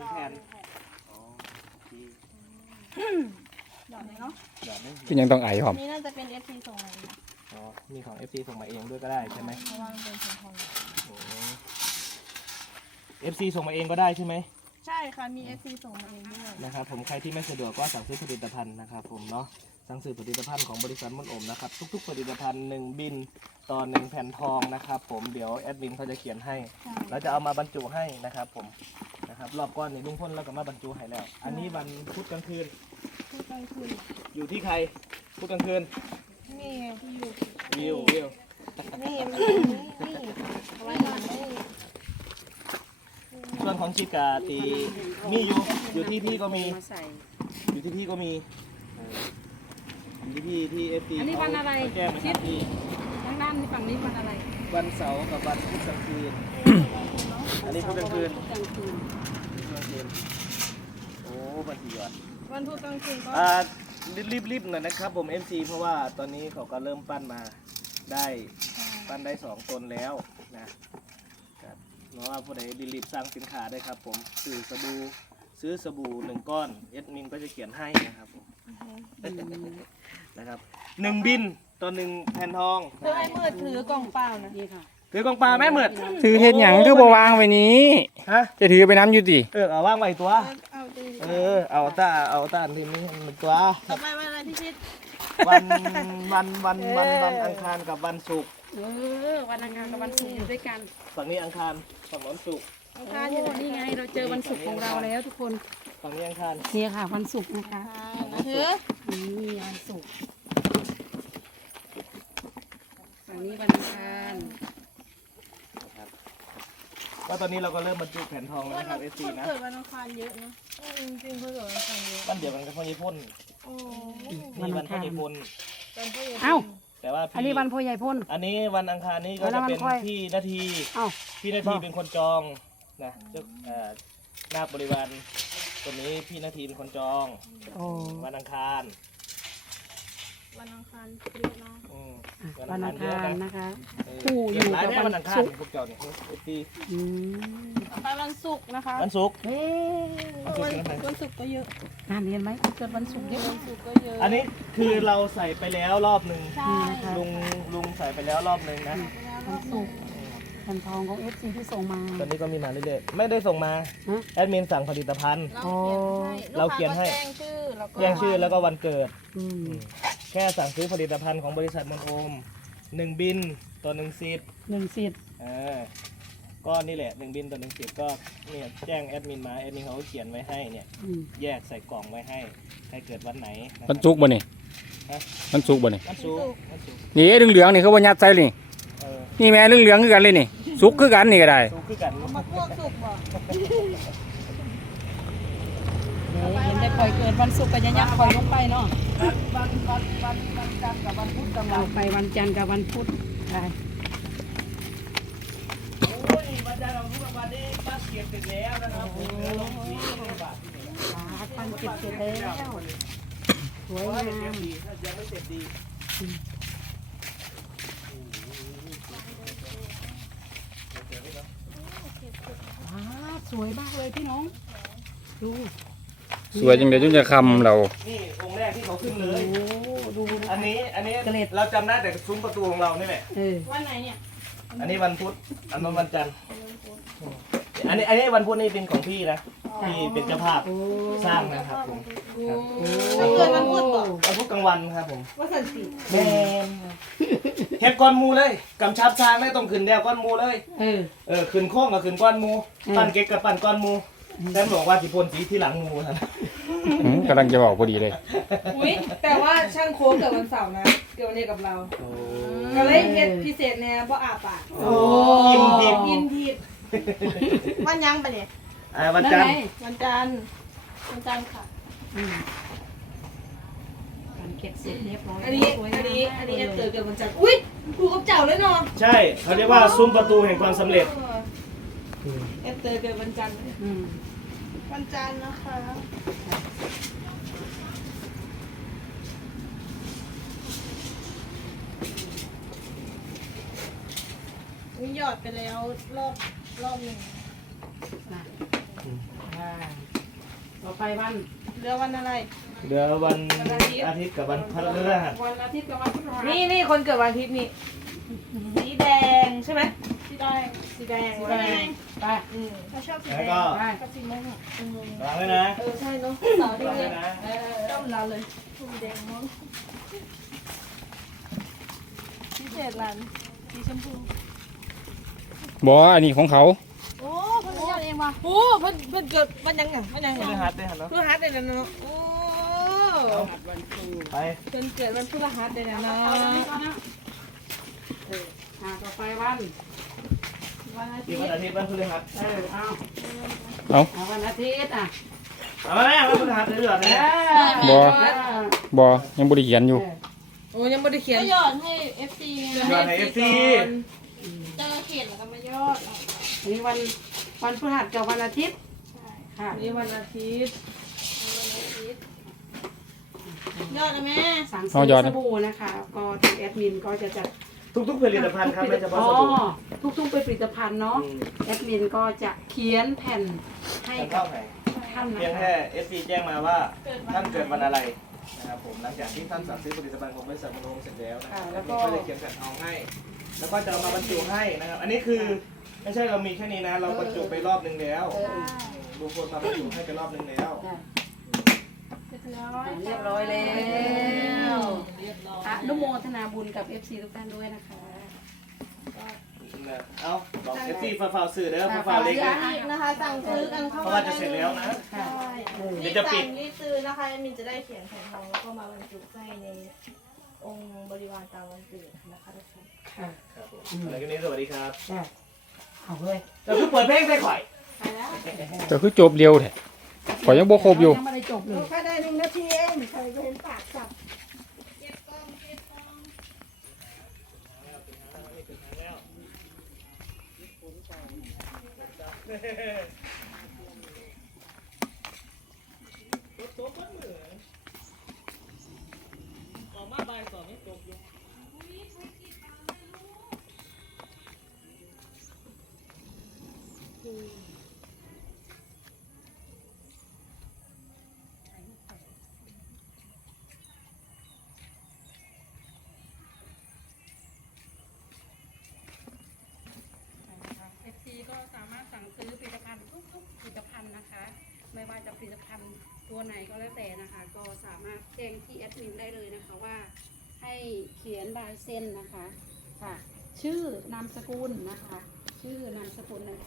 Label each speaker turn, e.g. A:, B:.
A: 1 แผ่นอ๋อโอเค
B: หยอดเลยเนาะ
A: เดี๋ยวนี้
C: คือยังต้องไอหอม
B: นี่น่าจะเป็น FC ส่งมานะ
A: อ๋อมีของ FC ส่งมาเองด้วยก็ได้ใช่ไหม
B: เพราะว่ามันเป็นแผ่นทอง
A: โอ้ FC ส่งมาเองก็ได้ใช่ไหม
B: ใช่ค่ะมี FC ส่งมาเองด้วย
A: นะครับผมใครที่ไม่สะดวกก็สั่งซื้อผลิตภัณฑ์นะครับผมเนาะสั่งซื้อผลิตภัณฑ์ของบริษัทมนต์อมนะครับทุกๆผลิตภัณฑ์1 บินต่อ1 แผ่นทองนะครับผมเดี๋ยวแอดมินเขาจะเขียนให้
B: ใช่
A: แล้วจะเอามาบรรจุให้นะครับผมนะครับรอบก้อนนี่ลุงพ่นแล้วก็มาบรรจุให้แล้ว อันนี้วันพุธกลางคืน
B: พูดไปคือ
A: อยู่ที่ใครพุธกลางคืน
B: นี่ไงที่อยู่
A: วิว
B: นี่มันนี่เอาไว้ก่อนนี่
A: ส่วนของชิกาตีมีอยู่ที่พี่ก็มี
D: มาใส่
A: อยู่ที่พี่ก็มีอยู่ที่พี่ที่เอฟซี
D: อันนี้วันอะไร
A: แก้มนะครับที่
D: ทางด้านฝั่งนี้วันอะไร
A: วันเสาร์กับวันพุธกลางคืน อันนี้พุธกลางคืน
D: กลางคืน
A: พุธกลางคืนโอ้บันทีก่อน
B: วันพุธกลางคืนก็
A: รีบหน่อยนะครับผม MC เพราะว่าตอนนี้เขาก็เริ่มปั้นมาได้ปั้นได้2 ตนแล้วนะครับเพราะว่าผู้ใดรีบสร้างสินค้าได้ครับผมซื้อสบู่1 ก้อนเอดมินก็จะเขียนให้นะครับผมนะครับ1 บินต่อ1 แผ่นทอง
B: เพื่อให้มืดถือกล่องเปล่านะ
D: นี่ค่ะ
A: ถือกองปลาแม่เหมือด
C: ถือเฮ็ดหยังคือบ่วางไว้นี้
A: ฮะ
C: จะถือไปน้ำอยู่ติ
A: เอาว่างไว้ตัว
B: เอาดี
A: เอาตาทีนี้มันตัว
B: ต่อไปวันอะไรพี่ชิด
A: วันอังคารกับวันศุกร์
D: วันอังคารกับวันศุกร์อยู่ด้วยกัน
A: ฝั่งนี้อังคารฝั่งโน้นศุกร์
B: อัง
D: โอ้
B: คารอยู่ไหน
D: นี่ไงเราเจอวันศุกร์ของเราแล้วทุกคน
A: ฝั่งนี้อังคาร
D: นี่ค่ะวันศุกร์นะคะ
B: นะถือ
D: นี่วันศุกร์ฝั่งนี้วันอังคาร
A: ก็ตอนนี้เราก็เริ่มบรรจุแผ่นทองแล้ว
B: วัน
A: นะครับเอซีนะ
B: เกิดวันอังคารเยอะนะจริงๆเพื่อเกิดวันอังคารเยอะ
A: วันเดียวกันกับพ่อยี่พ่น
B: โอ้
A: นี่วันพ่อยี่พ่น
B: วันพ่อใหญ่
D: เอ้า
A: แต่ว่า
D: อันนี้วันพ่อใหญ่พ่น
A: อันนี้วันอังคารนี้ก็จะเป็น
D: วันค่อย
A: พี่นาที
D: เอ้า
A: พี่นาทีเป็นคนจองนะเจ้านาคบริวารตัวนี้พี่นาทีเป็นคนจอง
D: โอ้
A: วันอังคาร
B: วันอังคารเยอะเนาะ
A: อืม
D: วันอังคารนะคะ
A: เออ
D: คู่อยู่
A: เก็บหลาย
D: กับ
A: แม่
D: วั
A: วัน นอังคาร
D: ศุกร์
A: พวกเจ้าเนี่ยเอฟซี
D: อืม
B: ต่อไปวันศุกร์นะคะ
A: วันศุกร์
D: เอ๊ะ
B: วันศุกร์ก็เยอะ
D: งานเรียนไหมเกิดวันศุกร์เยอะ
B: วันศุกร์ก็เยอะ
A: อันนี้คือเราใส่ไปแล้วรอบหนึ่ง
B: ใช่
A: ลุงใส่ไปแล้วรอบหนึ่งนะ
D: วันศุกร์แผ่นทองของ FC ที่ส่งมา
A: ตอนนี้ก็มีมาเรื่อยๆไม่ได้ส่งมา
D: ฮะ
A: แอดมินสั่งผลิตภัณฑ์
B: เราเขียนให้
A: เราเขียนให้
B: ลูกค้าก็แจ้งชื่อแล้วก็
A: แจ้งชื่อแล้วก็วันเกิด
D: อืม
A: แค่สั่งซื้อผลิตภัณฑ์ของบริษัทมนโอม1 บินต่อ1 สิทธิ์
D: 1 สิทธิ์
A: ก็นี่แหละ1 บินต่อ1 สิทธิ์ก็เนี่ยแจ้งแอดมินมาแอดมินเขาก็เขียนไว้ให้เนี่ย
D: อืม
A: แยกใส่กล่องไว้ให้ใครเกิดวันไหนนะค
C: มั
A: รั
C: น
A: บ
C: สุกบ่นี่
A: ฮะ
C: มันสุกบ่นี่
A: วันศุกร์วันศุกร์
C: นี่เหลืองๆนี่เขาบ่ยัดใส่นี่
A: เออ
C: นี่แม่เหลืองๆคือกันเลยนี่ สุกคือกันนี่ก็ได้
A: ศุกร์คือกัน
B: มาพวกศุกร์บอก
D: เห็นได้ปล่อยเกิดวันศุกร์ก็ยักปล่อยลงไปเนาะ
A: วันจันทร์กับวันพุธกลางวั
D: เอา
A: น
D: ไปวันจันทร์กับวันพุธไป
A: โอ้ยวันจันทร์กับวันพุธกลางวันนี้ป้าเกียรติเสร็จแล้วนะครับผมเหลือลงที่บาทที่นี่
D: ปันเก็บเสร็จแล้วสวย
A: เพราะว่า
D: งา
A: เห็นยัง
D: ม
A: ดีถ้ายังไม่เสร็จดี
D: สวยมากเลยพี่น้องดู
C: สวยจังเดี๋ยวจนจะคำเรา
A: นี่องค์แรกที่เขาขึ้นเลย
D: โอ้ดู
A: อันนี้เราจำได้แต่ซุ้มประตูของเรานี่แหละ
D: เออ
B: วันไหนเนี่ย
A: อันนี้วันพุธ อันนั้นวันจันทร์อันนี้วันพุธนี่เป็นของพี่นะ พี่เป็นเจ้าภาพ
D: โอ้
A: สร้างนะครับผม
B: วันเกิดวันพุธบอก
A: วันพุธกลางวันครับผม
B: ว่าสันติ
A: แม่นเฮ็ดก้อนหมูเลยกำชับสร้างไม่ต้องขึ้นแนวก้อนหมูเลย ขึ้นโค้งกับขึ้นก้อนหมู ปั้นเก๊กกับปั้นก้อนหมูแต่บอกว่าสิพ่นสีที่หลังหมูครับ
C: กำลังจะบอกพอดีเลย
E: อุ้ยแต่ว่าช่างโค้งเกิดวันเสาร์นะ เกิดวันเดียวกับเรา ก็เลยเฮ็ดพิเศษแน่เพราะอาปาก
D: โอ้
A: กินดิบ
E: กินทิพย์
B: วันยังปะเนี่ย
A: วันจันทร์
B: วันจันทร์วันจันทร์ค่ะ
D: การเก็บเสร็จเรียบร้อย
E: อันนี้แอดเกิดเกิดวันจันทร์อุ้ยกูกับเจ้าเลยเนาะ
A: ใช่เขาเรียกว่าซุ้มประตูแห่งความสำเร็จ
E: แอดเกิดวันจันทร์
B: วันจันทร์นะคะนี่หยอดไปแล้วรอบหนึ่ง
D: ต่อไปวัน
E: เรือวันอะไร
A: เหลือวันอาทิตย์กับวันพฤหัส
D: วันอาทิตย์กับวันพฤหัส
E: นี่คนเกิดวันอาทิตย์นี่สีแดงใช่ไหมสีแดงสีแดง
D: ไปไป
B: เขาชอบสี
A: แล้ว
B: แด
A: ก็
B: ง
D: ไป
B: กับสีม่วง
A: วางไว้นะ
E: ใช่เนาะเสาร์ที่
A: วาง
E: เนี่
A: ไว้
E: ย
A: นะ
B: ต้มเราเลยสีแดงม่วงพิเศษร้านสีชมพู
C: บ่อันนี้ของเขา
B: โอ้เพิ่งยอดเองว่ะ
E: โอ้เพิ่นเกิดวันยังไงวันยัง
A: พ
E: ไง
A: ฤหัสได้หันเนาะ
E: พฤหัสเลยนะเนาะโอ้
D: วันครู
A: ไป
E: เพิ่นเกิดวันพฤหัสเลยนะเนาะ
D: เอาตรงนี้ก่อนนะต่อไปวัน
B: วันอา
A: ที่
B: ทิต
A: วัน
B: ย์
A: อาทิตย์วันพฤหัส
D: เอา
C: เอา
D: เอาวันอาทิตย์อ่ะ
A: เอามาแม่วันพฤหัสเดือดนะ
C: บ่บ่ยังบ่ได้เขียนอยู่
E: โอ้ยังไม่ได้เขียน
B: ก็หยอดให้ FC ไง
A: ยอดในเอฟซี
B: เจอเขียนแล้วก็มายอด
D: นี่วันพฤหัสกับวันอาทิตย์
B: ใช่
D: ค่ะ
E: นี่วันอาทิตย์
B: วันอาทิตย์ยอดนะแม่
D: สั่งซื้อสบู่นะคะ ก็ทางแอดมินก็จะจัด
A: ทุกๆผลิตภัณฑ์ครับไม่เฉพาะ
D: อ๋
A: ส
D: อ
A: บู่
D: ทุกๆเป็นผลิตภัณฑ์เนาะแอดมินก็จะเขียนแผ่นให้
A: ท่าน
D: กั
A: เข้า
D: บ
A: ไหน
D: ท่านนะ
A: เพียง
D: คะ
A: แค่เอฟซีแจ้งมาว่าท่านเกิดวันอะไรนะครับผมหลังจากที่ท่านสั่งซื้อผลิตภัณฑ์ของบริษัทมโนเสร็จแล้วนะครับแล้วก็จะเขียนแผ่นเอาให้ แล้วก็จะเอามาบรรจุให้นะครับ อันนี้คือไม่ใช่เรามีแค่นี้นะ เราบรรจุไปรอบนึงแล้วดูคนมาบรรจุให้ไปรอบนึงแล้ว
D: เรียบร้อยแล้วอนุโมทนาบุญกับ FC ทุกท่านด้วยนะคะ
A: เอาบอกเอฟซีฝ่าสื่อเด้อฝ่าเล็กนะ
B: นะคะสั่งซื้อกันเข้า
A: เพราะ
B: มา
A: ว่าจะเสร็จแล้วนะ
B: ใช่
A: เดี๋
B: รี
A: ยว
B: บ
A: จะปิ
B: สั่
A: ด
B: งรีบซื้อนะคะมินจะได้เขียนแผ่นทองแล้วก็มาบรรจุให้ในองค์บริวารตามวันเกิดนะคะทุกคน
D: ค่ะ
A: ครับผมอะไรกันนี้สวัสดีครับ
D: เอาเลย
A: แต่คือเปิดเพลงใส่ข่อย
B: ไปแล้ว
C: ก็คือจบเร็วแท้ข่อยยังบ่ครบอยู่
D: ยังไม่ได้จบเลย
B: แค่ได้1 นาทีเองเคยเห็นปากจับ
A: ออกมาบ่ายสองไม่จบอยู่
D: FC ก็สามารถสั่งซื้อผลิตภัณฑ์ทุกๆผลิตภัณฑ์นะคะ ไม่ว่าจะผลิตภัณฑ์ตัวไหนก็แล้วแต่นะคะ ก็สามารถแจ้งที่แอดมินได้เลยนะคะว่าให้เขียนลายเส้นนะคะค่ะ ชื่อนามสกุลนะคะ ชื่อนามสกุลใน